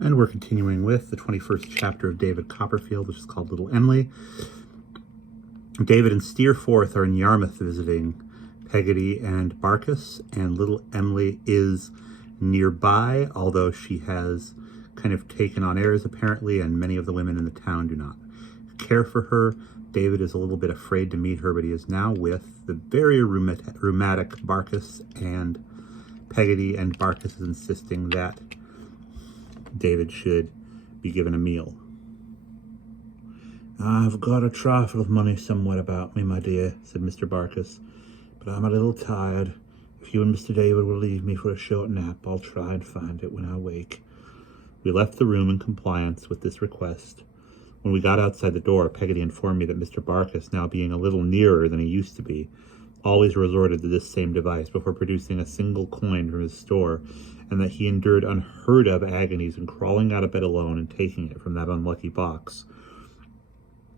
And we're continuing with the 21st chapter of David Copperfield, which is called Little Em'ly. David and Steerforth are in Yarmouth visiting Peggotty and Barkis, and Little Em'ly is nearby, although she has kind of taken on airs apparently, and many of the women in the town do not care for her. David is a little bit afraid to meet her, but he is now with the very rheumatic Barkis and Peggotty, and Barkis is insisting that David should be given a meal. "I've got a trifle of money somewhere about me, my dear," said Mr. Barkis, "but I'm a little tired. If you and Mr. David will leave me for a short nap, I'll try and find it when I wake." We left the room in compliance with this request. When we got outside the door, Peggotty informed me that Mr. Barkis, now being a little nearer than he used to be, always resorted to this same device before producing a single coin from his store, and that he endured unheard of agonies in crawling out of bed alone and taking it from that unlucky box.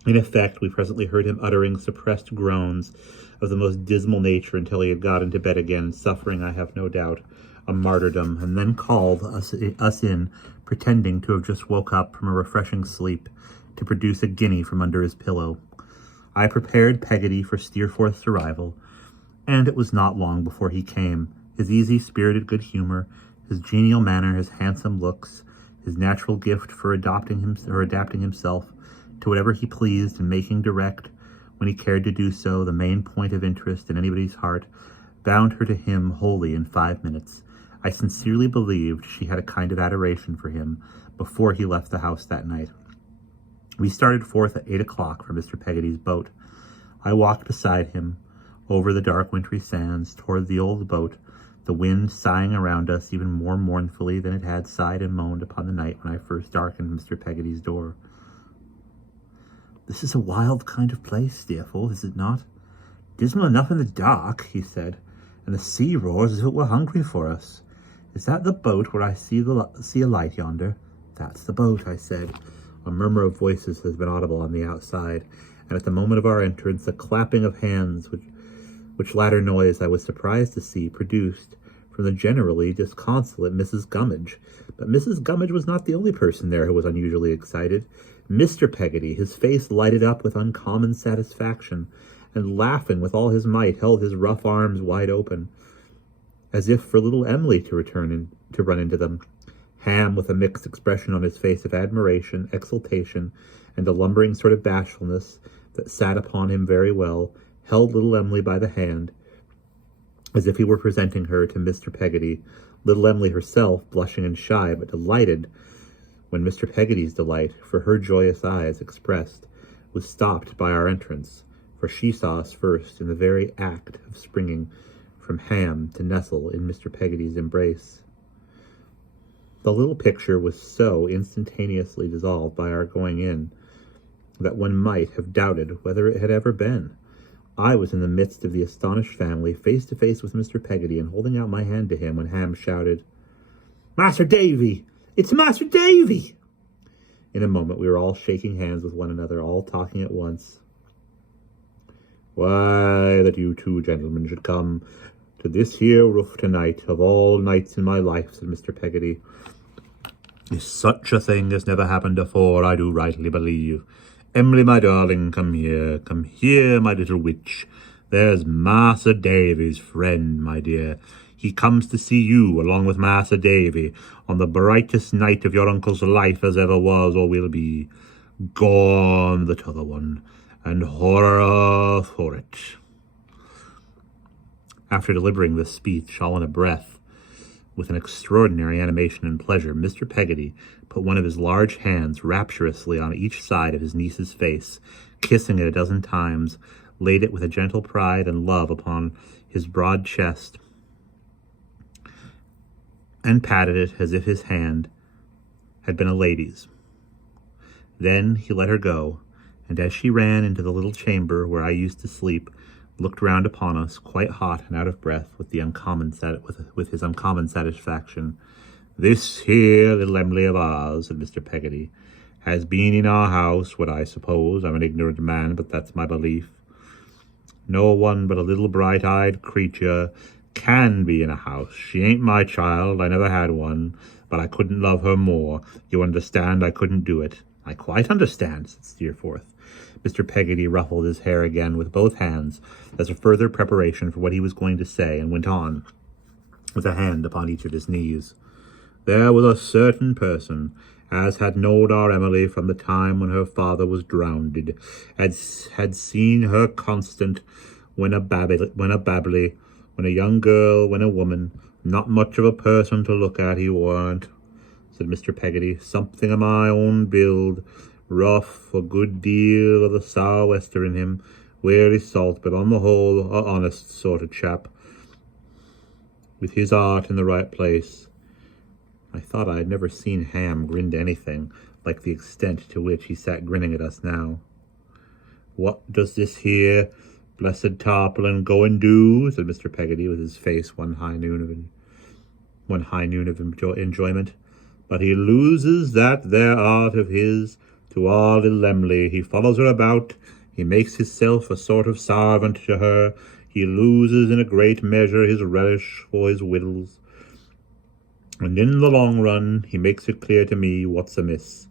In effect, we presently heard him uttering suppressed groans of the most dismal nature until he had got into bed again, suffering, I have no doubt, a martyrdom, and then called us in, pretending to have just woke up from a refreshing sleep, to produce a guinea from under his pillow. I prepared Peggotty for Steerforth's arrival, and it was not long before he came. His easy-spirited good humor, his genial manner, his handsome looks, his natural gift for adapting himself to whatever he pleased and making direct, when he cared to do so, the main point of interest in anybody's heart, bound her to him wholly in 5 minutes. I sincerely believed she had a kind of adoration for him before he left the house that night. We started forth at 8 o'clock for Mr. Peggotty's boat. I walked beside him over the dark wintry sands toward the old boat, the wind sighing around us even more mournfully than it had sighed and moaned upon the night when I first darkened Mr. Peggotty's door. "This is a wild kind of place, Steerforth, is it not? Dismal enough in the dark," he said, "and the sea roars as if it were hungry for us. Is that the boat where I see a light yonder?" "That's the boat," I said. A murmur of voices has been audible on the outside, and at the moment of our entrance, a clapping of hands, which latter noise I was surprised to see produced from the generally disconsolate Mrs. Gummidge. But Mrs. Gummidge was not the only person there who was unusually excited. Mr. Peggotty, his face lighted up with uncommon satisfaction, and laughing with all his might, held his rough arms wide open, as if for little Em'ly to run into them. Ham, with a mixed expression on his face of admiration, exultation, and a lumbering sort of bashfulness that sat upon him very well, held little Em'ly by the hand, as if he were presenting her to Mr. Peggotty, little Em'ly herself blushing and shy, but delighted when Mr. Peggotty's delight, for her joyous eyes expressed, was stopped by our entrance, for she saw us first in the very act of springing from Ham to nestle in Mr. Peggotty's embrace. The little picture was so instantaneously dissolved by our going in that one might have doubted whether it had ever been. I was in the midst of the astonished family, face to face with Mr. Peggotty, and holding out my hand to him when Ham shouted, "Master Davy! It's Master Davy!" In a moment we were all shaking hands with one another, all talking at once. "Why, that you two gentlemen should come to this here roof tonight, of all nights in my life," said Mr. Peggotty. "Is such a thing as never happened afore, I do rightly believe. Em'ly, my darling, come here, my little witch. There's Master Davy's friend, my dear. He comes to see you along with Master Davy on the brightest night of your uncle's life as ever was or will be. Gone the t'other one, and horror for it." After delivering this speech all in a breath, with an extraordinary animation and pleasure, Mr. Peggotty put one of his large hands rapturously on each side of his niece's face, kissing it 12 times, laid it with a gentle pride and love upon his broad chest, and patted it as if his hand had been a lady's. Then he let her go, and as she ran into the little chamber where I used to sleep, looked round upon us, quite hot and out of breath with his uncommon satisfaction. "This here little Em'ly of ours," said Mr. Peggotty, "has been in our house what I suppose. I'm an ignorant man, but that's my belief. No one but a little bright-eyed creature can be in a house. She ain't my child, I never had one, but I couldn't love her more. You understand, I couldn't do it. I quite understand, said Steerforth. Mr. Peggotty ruffled his hair again with both hands as a further preparation for what he was going to say, and went on, with a hand upon each of his knees. There was a certain person, as had knowed our Emily from the time when her father was drownded, had seen her constant, when a babbly, when a young girl, when a woman, not much of a person to look at he warn't, said Mr. Peggotty, something of my own build, rough, a good deal of the sou'wester in him, weary salt, but on the whole a honest sort of chap, with his heart in the right place. I thought I had never seen Ham grin to anything like the extent to which he sat grinning at us now. What does this here blessed tarpaulin go and do? Said Mr. Peggotty, with his face one high noon of enjoyment. But he loses that there art of his to our little Em'ly. He follows her about. He makes hisself a sort of sarvant to her. He loses in a great measure his relish for his wittles. And in the long run, he makes it clear to me what's amiss.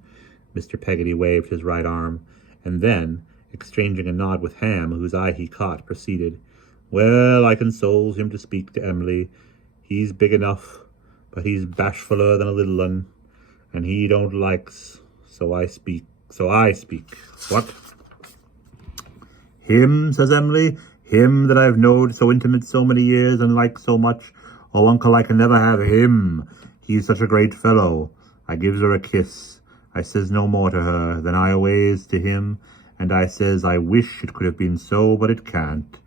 Mr. Peggotty waved his right arm, and then, exchanging a nod with Ham, whose eye he caught, proceeded, Well, I consoles him to speak to Em'ly. He's big enough, but he's bashfuller than a little un, and he don't likes, so I speak. What? Him, says Em'ly, him that I've knowed so intimate so many years and liked so much. Oh, uncle, I can never have him. He's such a great fellow. I gives her a kiss. I says no more to her than I always to him, and I says I wish it could have been so, but it can't.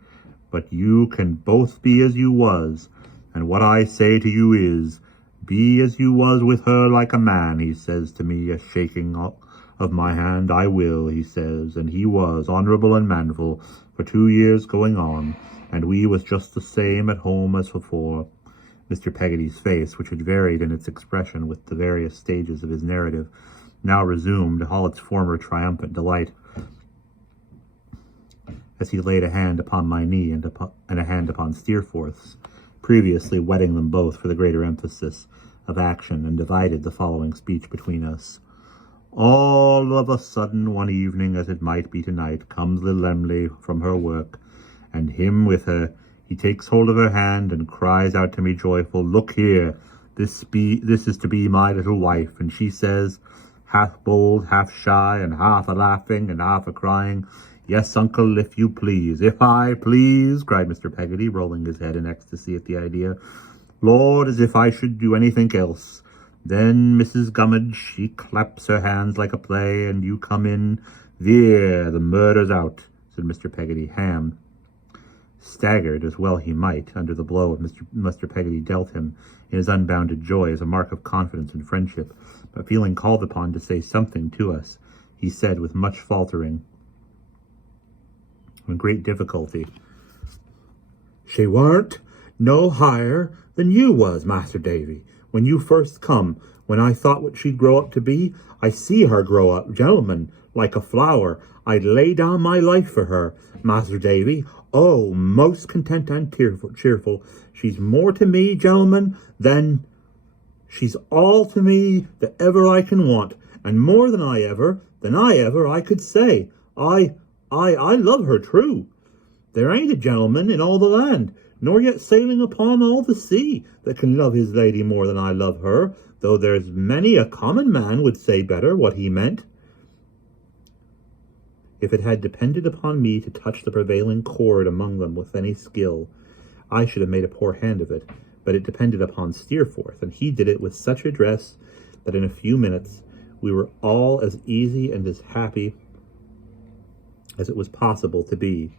But you can both be as you was, and what I say to you is, be as you was with her like a man, he says to me, a shaking of my hand. I will, he says, and he was honourable and manful for 2 years going on, and we was just the same at home as before. Mr. Peggotty's face, which had varied in its expression with the various stages of his narrative, now resumed all its former triumphant delight, as he laid a hand upon my knee and a hand upon Steerforth's, previously wetting them both for the greater emphasis of action, and divided the following speech between us. All of a sudden, one evening, as it might be tonight, comes little Em'ly from her work, and him with her. He takes hold of her hand and cries out to me joyful, Look here, this is to be my little wife. And she says, half bold, half shy, and half a-laughing and half a-crying, Yes, uncle, if you please. If I please, cried Mr. Peggotty, rolling his head in ecstasy at the idea. Lord, as if I should do anything else. Then Mrs. Gummidge, she claps her hands like a play, and you come in. There, the murder's out, said Mr. Peggotty. Ham staggered, as well he might, under the blow Mr. Peggotty dealt him in his unbounded joy as a mark of confidence and friendship, but feeling called upon to say something to us, he said with much faltering and great difficulty, She weren't no higher than you was, Master Davy, when you first come. When I thought what she'd grow up to be, I see her grow up, gentlemen, like a flower. I'd lay down my life for her, Master Davy. Oh, most content and cheerful. She's more to me, gentlemen, than she's all to me that ever I can want, and more than I ever I could say. I love her true. There ain't a gentleman in all the land, nor yet sailing upon all the sea, that can love his lady more than I love her, though there's many a common man would say better what he meant. If it had depended upon me to touch the prevailing chord among them with any skill, I should have made a poor hand of it, but it depended upon Steerforth, and he did it with such address that in a few minutes we were all as easy and as happy as it was possible to be.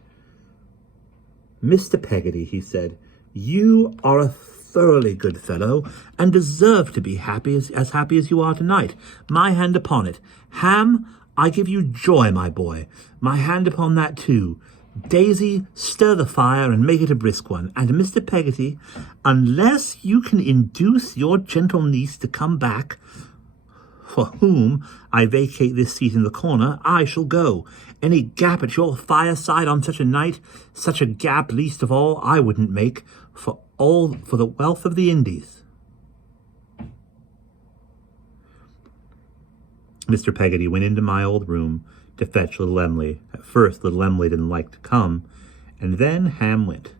Mr. Peggotty, he said, you are a thoroughly good fellow, and deserve to be as happy as you are tonight. My hand upon it. Ham, I give you joy, my boy. My hand upon that too. Daisy, stir the fire and make it a brisk one. And Mr. Peggotty, unless you can induce your gentle niece to come back, for whom I vacate this seat in the corner, I shall go. Any gap at your fireside on such a night, such a gap least of all I wouldn't make for the wealth of the Indies. Mr. Peggotty went into my old room to fetch little Em'ly. At first, little Em'ly didn't like to come, and then Ham went.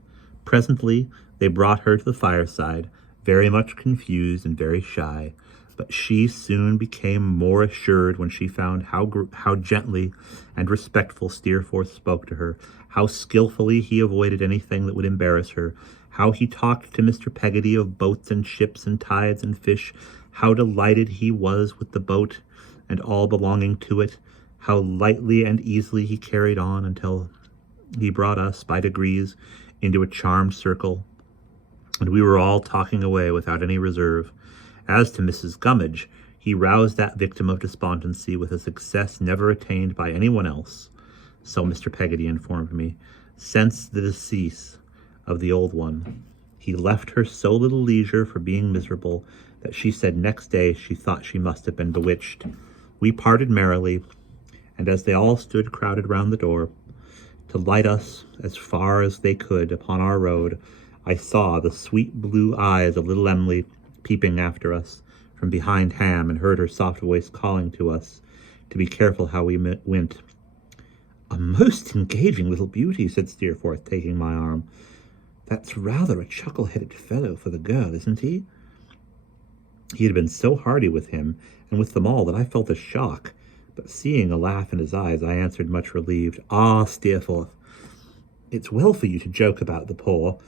Presently, they brought her to the fireside, very much confused and very shy, but she soon became more assured when she found how gently and respectful Steerforth spoke to her, how skillfully he avoided anything that would embarrass her, how he talked to Mr. Peggotty of boats and ships and tides and fish, how delighted he was with the boat and all belonging to it, how lightly and easily he carried on until he brought us, by degrees, into a charmed circle, and we were all talking away without any reserve. As to Mrs. Gummidge, he roused that victim of despondency with a success never attained by anyone else, so Mr. Peggotty informed me, since the decease of the old one. He left her so little leisure for being miserable that she said next day she thought she must have been bewitched. We parted merrily, and as they all stood crowded round the door to light us as far as they could upon our road, I saw the sweet blue eyes of little Em'ly peeping after us from behind Ham, and heard her soft voice calling to us to be careful how we went. "A most engaging little beauty," said Steerforth, taking my arm. "That's rather a chuckle-headed fellow for the girl, isn't he?" He had been so hearty with him and with them all that I felt a shock, but seeing a laugh in his eyes, I answered, much relieved, "Ah, Steerforth, it's well for you to joke about the poor.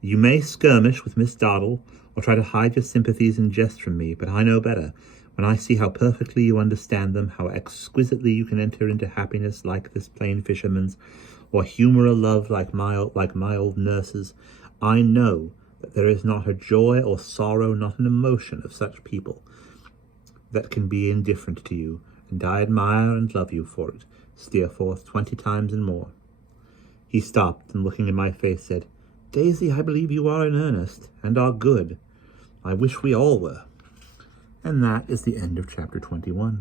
You may skirmish with Miss Doddle, or try to hide your sympathies in jest from me, but I know better. When I see how perfectly you understand them, how exquisitely you can enter into happiness like this plain fisherman's, or humour a love like my old nurse's, I know that there is not a joy or sorrow, not an emotion of such people, that can be indifferent to you, and I admire and love you for it, Steerforth, 20 times and more." He stopped, and looking in my face said, "Daisy, I believe you are in earnest, and are good. I wish we all were." And that is the end of chapter 21.